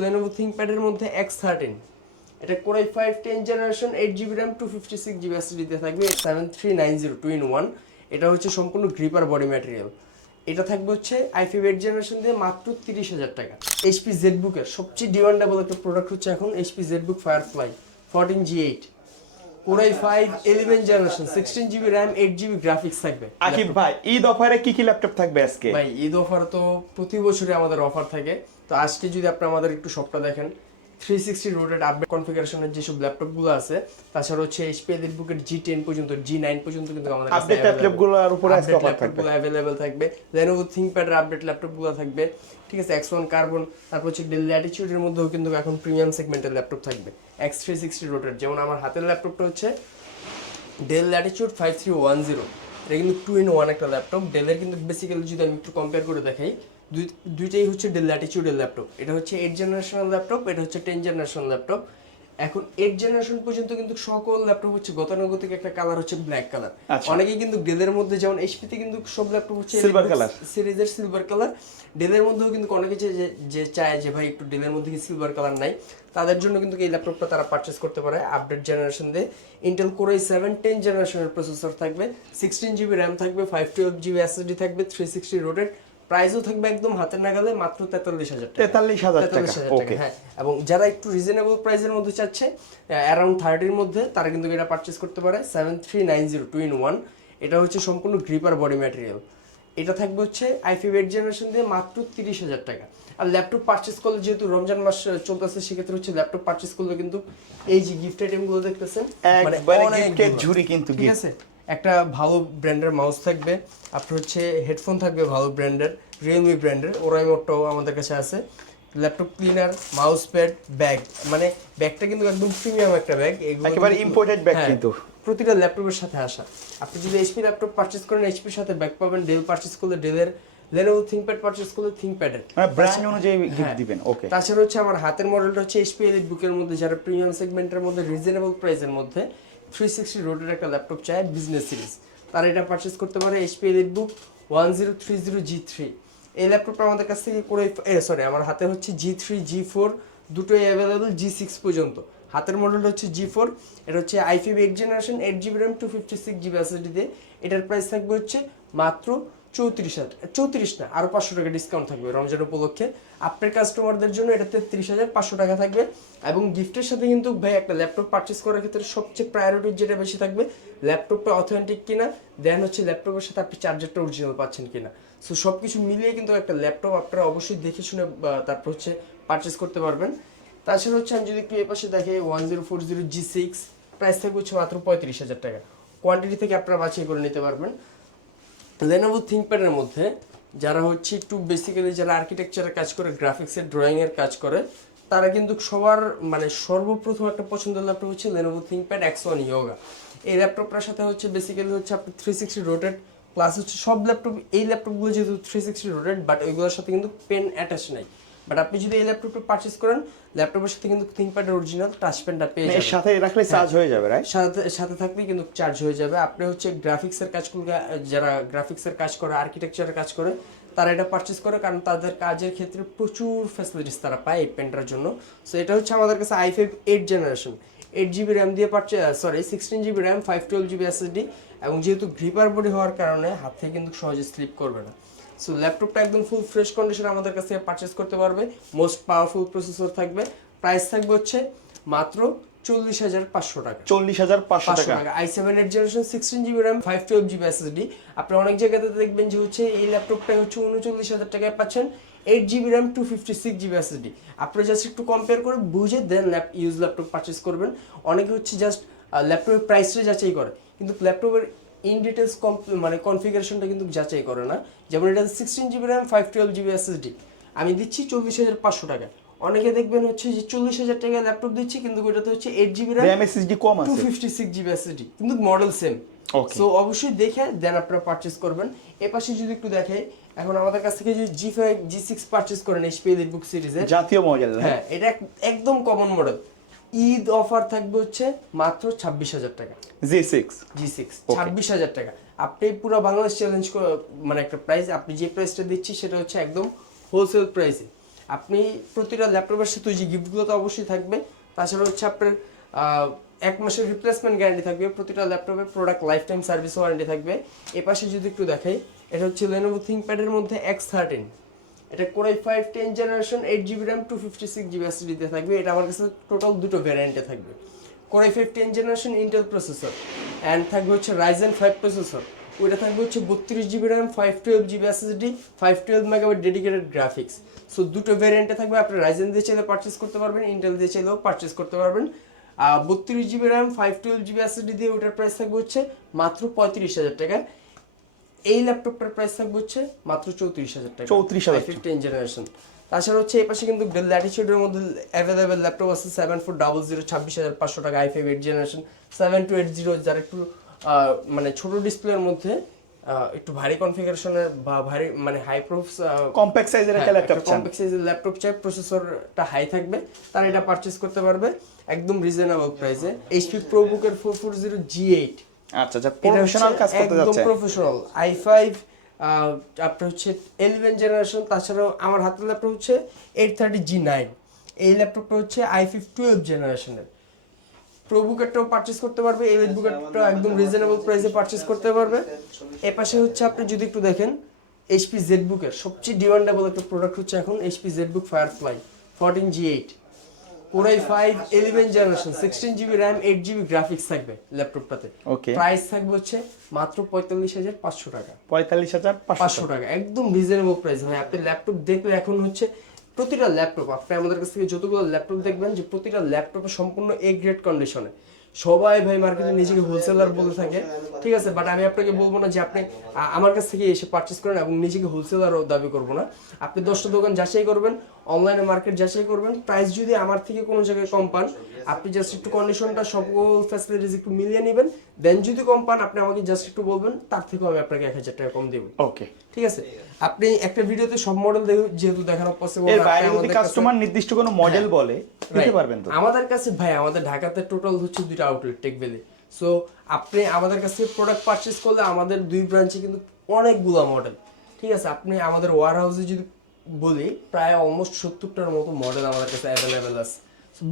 Lenovo ThinkPad এর মধ্যে X13 এটা Core i5 10 generation 8 GB RAM 256 GB SSD তে থাকবে 7390 টু ইন ওয়ান এটা হচ্ছে সম্পূর্ণ গ্রিপার বডি ম্যাটেরিয়াল এটা থাকবে হচ্ছে i5 8 জেনারেশন দিয়ে মাত্র 30000 টাকা। HP ZBook এর সবচেয়ে ডিমান্ডেবল একটা প্রোডাক্ট হচ্ছে এখন HP ZBook Firefly 14G8 Core i5 11 generation 16 GB RAM 8 GB graphics থাকবে আকিব ভাই ঈদ অফারে কি কি ল্যাপটপ থাকবে আজকে? ভাই ঈদ অফার তো প্রতি বছরই আমাদের অফার থাকে। তো আজকে যদি আপনি আমাদের একটু শপটা দেখেন থ্রি সিক্সটি রোডেড আপডেট কনফিগারেশনের যেসব ল্যাপটপগুলো আছে তাছাড়া হচ্ছে এইচপি এদের বুকের জি টেন পর্যন্ত জি নাইন পর্যন্ত কিন্তু আমাদের আপডেট ল্যাপটপগুলোর উপরে আজকে অফার থাকবে। অ্যাভেলেবেল থাকবে। লেনোভো থিংকপ্যাডের আপডেট ল্যাপটপগুলো থাকবে। ঠিক আছে এক্স ওয়ান কার্বন তারপর হচ্ছে ডেল ল্যাটিচিউডের মধ্যেও কিন্তু এখন প্রিমিয়াম সেগমেন্টের ল্যাপটপ থাকবে। এক্স থ্রি সিক্সটি রোডেড যেমন আমার হাতের ল্যাপটপটা হচ্ছে Dell Latitude five three one zero এটা কিন্তু টু ইন ওয়ান একটা ল্যাপটপ ডেলের কিন্তু বেসিক্যালি যদি আমি একটু কম্পেয়ার করে দেখাই দুইটাই হচ্ছে ডেল ল্যাটিচিউডের ল্যাপটপ এটা হচ্ছে এইট জেনারেশনাল ল্যাপটপ এটা হচ্ছে টেন জেনারেশনাল ল্যাপটপ এখন এইট জেনারেশন পর্যন্ত কিন্তু সকল ল্যাপটপ হচ্ছে গতানুগতিক একটা কালার হচ্ছে ব্ল্যাক কালার আচ্ছা। অনেকেই কিন্তু ডেলের মধ্যে যেমন এইচপিতে কিন্তু সব ল্যাপটপ হচ্ছে Silver color। সিরিজের সিলভার কালার ডেলের মধ্যেও কিন্তু অনেকে যে চায় যে ভাই একটু ডেলের মধ্যে কি সিলভার কালার নাই তাদের জন্য কিন্তু এই ল্যাপটপটা তারা পারচেস করতে পারে আপডেট জেনারেশন দিয়ে। ইন্টেল কোর সেভেন টেন জেনারেশনের প্রসেসর থাকবে সিক্সটিন জিবি র্যাম থাকবে ফাইভ টুয়েলভ জিবি এসএসডি থাকবে থ্রি সিক্সটি রোটেড প্রাইসও থাকবে একদম হাতের নাগালে মাত্র তেতাল্লিশ হাজার টাকা। তেতাল্লিশ হাজার টাকা। 43,000 টাকা, হ্যাঁ। এবং যারা একটু রিজনেবল প্রাইসের মধ্যে চাচ্ছে অ্যারাউন্ড থার্টির মধ্যে তারা কিন্তু এটা পারচেস করতে পারে। Seven three nine zero two in one এটা হচ্ছে সম্পূর্ণ গ্রিপার বডি ম্যাটেরিয়াল এটা থাকবে হচ্ছে আইফি এইট জেনারেশন দিয়ে মাত্র তিরিশ হাজার টাকা। আর ল্যাপটপ পারচেস করলে যেহেতু রমজান মাস চলতেছে সেক্ষেত্রে হচ্ছে ল্যাপটপ পারচেস করলে কিন্তু এই যে গিফট আইটেমগুলো দেখতেছেন মানে ঝুড়ি কিন্তু ঠিক আছে? একটা ভালো ব্র্যান্ডের মাউস থাকবে। আপনার হচ্ছে হেডফোন থাকবে ভালো ব্র্যান্ডের রিয়েলমি ব্র্যান্ডের ওরাই মোটটাও আমাদের কাছে আছে। Laptop cleaner mouse pad bag মানে ব্যাগটা কিন্তু একদম প্রিমিয়াম একটা ব্যাগ একেবারে imported bag কিন্তু। প্রতিটা ল্যাপটপের সাথে আসা। আপনি যদি এইচপি ল্যাপটপ পারচেজ করেন এইচপির সাথে ব্যাগ পাবেন ডেল পারচেজ করলে ডেলের লেনোভো থিংকপ্যাড পারচেজ করলে থিংকপ্যাডের মানে ব্র্যান্ড অনুযায়ী গিফট হ্যাঁ। দিবেন ওকে তাছাড়া হচ্ছে আমার হাতের মডেলটা হচ্ছে এইচপি এলিট বুকের মধ্যে যারা প্রিমিয়াম সেগমেন্টের মধ্যে রিজনেবল প্রাইসের মধ্যে। থ্রি সিক্সটি রোডের একটা ল্যাপটপ চায় বিজনেস সিরিজ তারা এটা পারচেস করতে পারে HP book one zero three zero G three এই ল্যাপটপটা আমাদের কাছ থেকে করে সরি আমার হাতে হচ্ছে জি থ্রি জি ফোর দুটোই অ্যাভেলেবল জি সিক্স পর্যন্ত। হাতের মডেল হচ্ছে জি ফোর এটা হচ্ছে i five eight generation eight GB RAM two fifty six GB SSD দিয়ে এটার প্রাইস থাকবে হচ্ছে মাত্র চৌত্রিশ হাজার, চৌত্রিশ না, আরও পাঁচশো টাকা ডিসকাউন্ট থাকবে রমজান উপলক্ষে। আপনার কাস্টমারদের জন্য এটা তেত্রিশ হাজার পাঁচশো টাকা থাকবে এবং গিফটের সাথে কিন্তু ভাই একটা ল্যাপটপ পারচেস করার ক্ষেত্রে সবচেয়ে প্রায়োরিটি যেটা বেশি থাকবে ল্যাপটপটা অথেন্টিক কিনা দেন হচ্ছে ল্যাপটপের সাথে আপনি চার্জারটা অরিজিনাল পাচ্ছেন কিনা। সো সব কিছু মিলিয়ে কিন্তু একটা ল্যাপটপ আপনারা অবশ্যই দেখে শুনে তারপর হচ্ছে পারচেস করতে পারবেন। তাছাড়া হচ্ছে আমি যদি একটু এ পাশে দেখে one zero four zero G six price থাকবে হচ্ছে মাত্র পঁয়ত্রিশ হাজার টাকা। কোয়ান্টিটি থেকে আপনারা বাছাই করে নিতে পারবেন। লেনোভো থিঙ্কপ্যাডের মধ্যে যারা হচ্ছে একটু বেসিক্যালি যারা আর্কিটেকচারের কাজ করে গ্রাফিক্সের ড্রয়িংয়ের কাজ করে, তারা কিন্তু সবার মানে সর্বপ্রথম একটা পছন্দের ল্যাপটপ হচ্ছে Lenovo ThinkPad X one Yoga এই ল্যাপটপটার সাথে হচ্ছে বেসিক্যালি হচ্ছে আপনি থ্রি সিক্সটি রোটেড প্লাস হচ্ছে সব ল্যাপটপ এই ল্যাপটপগুলো যেহেতু থ্রি সিক্সটি রোটেড বাট ওইগুলোর সাথে কিন্তু পেন অ্যাটাচ নাই। বাট আপনি যদি এই ল্যাপটপটা পারচেস করেন ল্যাপটপের সাথে কিন্তু থিঙ্কপ্যাডের অরিজিনাল টাচ পেনটা পেয়ে যাবেন। সাথে রাখলে চার্জ হয়ে যাবে রাইট সাথে সাথে থাকলেই কিন্তু চার্জ হয়ে যাবে। আপনি হচ্ছে গ্রাফিক্সের কাজ করলে যারা গ্রাফিক্সের কাজ করে আর্কিটেকচারের কাজ করে তারা এটা পারচেস করে কারণ তাদের কাজের ক্ষেত্রে প্রচুর ফ্যাসিলিটিস তারা পায় এই পেনটার জন্য। সো এটা হচ্ছে আমাদের কাছে i five eight generation eight GB RAM দিয়ে purchase sorry sixteen GB RAM five twelve GB SSD এবং যেহেতু গ্রিপার বডি হওয়ার কারণে হাত থেকে কিন্তু সহজে স্লিপ করবে না। সো ল্যাপটপটা একদম ফুল ফ্রেশ কন্ডিশনে আমাদের কাছে পারচেস করতে পারবে। মোস্ট পাওয়ারফুল প্রসেসর থাকবে। প্রাইস থাকবে হচ্ছে মাত্র চল্লিশ হাজার পাঁচশো টাকা। চল্লিশ হাজার পাঁচশো টাকা। I seven eight generation sixteen GB RAM five twelve GB SSD আপনি অনেক জায়গাতে দেখবেন যে হচ্ছে এই ল্যাপটপটা হচ্ছে উনচল্লিশ হাজার টাকায় পাচ্ছেন eight GB RAM two fifty six GB SSD আপনি জাস্ট একটু কম্পেয়ার করে বুঝে দেন ল্যাপ ইউজ ল্যাপটপ পারচেস করবেন। অনেকে হচ্ছে জাস্ট ল্যাপটপের প্রাইসটা যাচাই করে। কিন্তু ল্যাপটপের ইন ডিটেলস মানে কনফিগারেশনটা কিন্তু যাচাই করে না। যেমন এটা sixteen GB RAM five twelve GB SSD আমি দিচ্ছি চল্লিশ হাজার পাঁচশো টাকা। অনেকে দেখবেন হচ্ছে যে চল্লিশ হাজার টাকায় ল্যাপটপ দিচ্ছি কিন্তু ওইটাতে হচ্ছে এইট জিবি র্যাম এসএসডি কম two fifty six GB SSD কিন্তু মডেল সেম. সো অবশ্যই দেখে দেন আপনারা পারচেস করবেন। এ পাশে যদি একটু দেখে এখন আমাদের কাছ থেকে যে G five G six purchase করেন এইচপি বুক সিরিজের জাতীয় মডেল হ্যাঁ। এটা একদম কমন মডেল ঈদ অফার থাকবে হচ্ছে মাত্র ছাব্বিশ হাজার টাকা। জি সিক্স জি সিক্স ছাব্বিশ হাজার টাকা। আপনি পুরো বাংলাদেশ চ্যালেঞ্জ মানে একটা প্রাইস আপনি যে প্রাইসটা দিচ্ছি সেটা হচ্ছে একদম হোলসেল প্রাইসে আপনি প্রতিটা ল্যাপটপের সাথে যে গিফটগুলো তো অবশ্যই থাকবে। তাছাড়া হচ্ছে আপনার এক মাসের রিপ্লেসমেন্ট গ্যারান্টি থাকবে প্রতিটা ল্যাপটপে product life time service warranty থাকবে। এ পাশে যদি একটু দেখাই এটা হচ্ছে লেনোভো থিঙ্কপ্যাডের মধ্যে এক্স থার্টিন এটা core i five ten generation eight GB RAM two fifty six GB এসডিতে থাকবে। এটা আমার কাছে টোটাল দুটো ভ্যারিয়েন্টে থাকবে। Core i five ten generation Intel processor and থাকবে হচ্ছে রাইজেন ফাইভ প্রসেসর ওইটা থাকবে হচ্ছে বত্রিশ GB RAM five twelve GB SSD five twelve megabyte dedicated graphics so দুটো ভ্যারিয়েন্টে থাকবে। আপনি রাইজেন দিয়ে চাইলে পারচেস করতে পারবেন ইন্টেল দিয়ে চাইলেও পারচেস করতে পারবেন। বত্রিশ GB RAM five twelve GB SSD দিয়ে ওটার প্রাইস থাকবে হচ্ছে মাত্র পঁয়ত্রিশ হাজার টাকা। এই ল্যাপটপটার প্রাইস থাকবে হচ্ছে মাত্র চৌত্রিশ হাজার টাকা। 34,000 ফিফটিন জেনারেশন তাছাড়া হচ্ছে এই পাশে কিন্তু ডেল ল্যাটিচিউডের মধ্যে অ্যাভেলেবেল ল্যাপটপ আছে সেভেন ফোর ডাবল জিরো ছাব্বিশ হাজার পাঁচশো টাকা i five eight generation seven two eight zero যার একটু মানে ছোট ডিসপ্লের মধ্যে একটু ভারী কনফিগারেশনের বা ভারী মানে হাই প্রুফ কম্প্যাক্ট সাইজের একটা ল্যাপটপ কম্প্যাক্ট সাইজের ল্যাপটপ চাই প্রসেসরটা হাই থাকবে তারা এটা পারচেস করতে পারবে একদম রিজনেবল প্রাইসে HP প্রোবুকের four four zero G eight আচ্ছা আচ্ছা প্রফেশনাল কাজ করতে একদম প্রফেশনাল আই আপনার হচ্ছে ইলেভেন জেনারেশন তাছাড়াও আমার হাতের ল্যাপটপ হচ্ছে এইট থার্টি জি নাইন এই ল্যাপটপটা হচ্ছে আই ফিফ টুয়েলভ জেনারেশনের প্রো বুকেটটাও পারচেস করতে পারবে এই বুকেটটাও একদম রিজনেবল প্রাইসে পারচেস করতে পারবে। এ পাশে হচ্ছে আপনি যদি একটু দেখেন এইচপি জেড বুকের সবচেয়ে ডিমান্ডেবল একটা প্রোডাক্ট হচ্ছে এখন HP Z book Firefly fourteen G eight core i five eleven generation sixteen GB RAM eight GB graphics থাকবে ল্যাপটপটাতে ওকে প্রাইস থাকবে হচ্ছে মাত্র পঁয়তাল্লিশ হাজার পাঁচশো টাকা। পঁয়তাল্লিশ হাজার পাঁচশো টাকা। একদম রিজনেবল প্রাইস ভাই আপনি ল্যাপটপ দেখলে এখন হচ্ছে প্রতিটা ল্যাপটপ আপনি আমাদের কাছ থেকে যতগুলো ল্যাপটপ দেখবেন যে প্রতিটা ল্যাপটপ সম্পূর্ণ এ গ্রেড কন্ডিশনে সবাই ভাই মার্কেটে নিজেকে হোলসেলার বলে থাকে। ঠিক আছে বাট আমি আপনাকে বলব না যে আপনি আমার কাছ থেকে এসে পারচেস করেন এবং নিজেকে হোলসেলারও দাবি করব না। আপনি দশটা দোকান যাচাই করবেন অনলাইনে মার্কেট যাচাই করবেন প্রাইস যদি আমার থেকে কোনো জায়গায় কম পান, আপনি জাস্ট একটু কন্ডিশনটা সকল ফ্যাসিলিটিস একটু মিলিয়ে নেবেন দেন যদি কম পান, আপনি আমাকে জাস্ট একটু বলবেন, তার থেকেও আমি আপনাকে এক হাজার টাকা কম দেবো। ওকে ঠিক আছে? আপনি একটা ভিডিওতে সব মডেল যেহেতু দেখানো পসিবল এর বাইরে যদি কাস্টমার নির্দিষ্ট কোনো মডেল বলে দিতে পারবেন তো? আমাদের কাছে ভাই আমাদের ঢাকাতে টোটাল হচ্ছে দুইটা আউটলেট টেক ভ্যালি সো আপনি আমাদের কাছে প্রোডাক্ট পারচেজ করলে আমাদের দুই ব্রাঞ্চে কিন্তু অনেকগুলো মডেল ঠিক আছে আপনি আমাদের ওয়ার হাউসে যদি বলি প্রায় অলমোস্ট সত্তরটার মতো মডেল আমাদের কাছে অ্যাভেলেবেল আছে।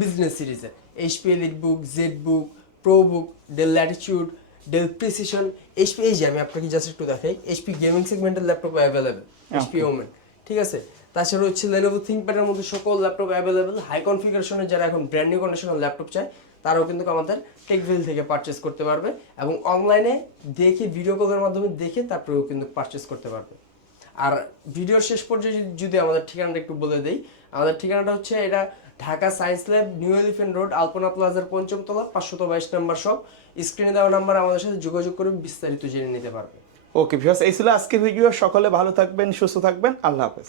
বিজনেস সিরিজে HP Elite book Z book Pro book Dell Latitude Dell Precision HP এই যে আমি আপনাকে জাস্ট একটু দেখাই এইচপি গেমিং সেগমেন্টের ল্যাপটপ অ্যাভেলেবেল এইচপি ওমেন ঠিক আছে? তাছাড়া হচ্ছে লেনোভো থিঙ্কপ্যাডের মধ্যে সকল ল্যাপটপ অ্যাভেলেবেল হাই কনফিগারেশনের যারা এখন ব্র্যান্ড নিউ কন্ডিশনের ল্যাপটপ চায় তারাও কিন্তু আমাদের টেকভিল থেকে পারচেস করতে পারবে এবং অনলাইনে দেখে ভিডিও কলের মাধ্যমে দেখে তারপরেও কিন্তু পারচেস করতে পারবে। আর ভিডিওর শেষ পর্যায়ে যদি- আমাদের ঠিকানাটা একটু বলে দেই, আমাদের ঠিকানাটা হচ্ছে এটা Dhaka science lab new elephant road Alpana প্লাজার পঞ্চম তলা পাঁচশত বাইশ নাম্বার সব স্ক্রিনে দেওয়া নাম্বার আমাদের সাথে যোগাযোগ করে বিস্তারিত জেনে নিতে পারবে ওকে ভিউয়ার্স এই ছিল আজকে ভিডিও সকলে ভালো থাকবেন, সুস্থ থাকবেন। আল্লাহ হাফেজ।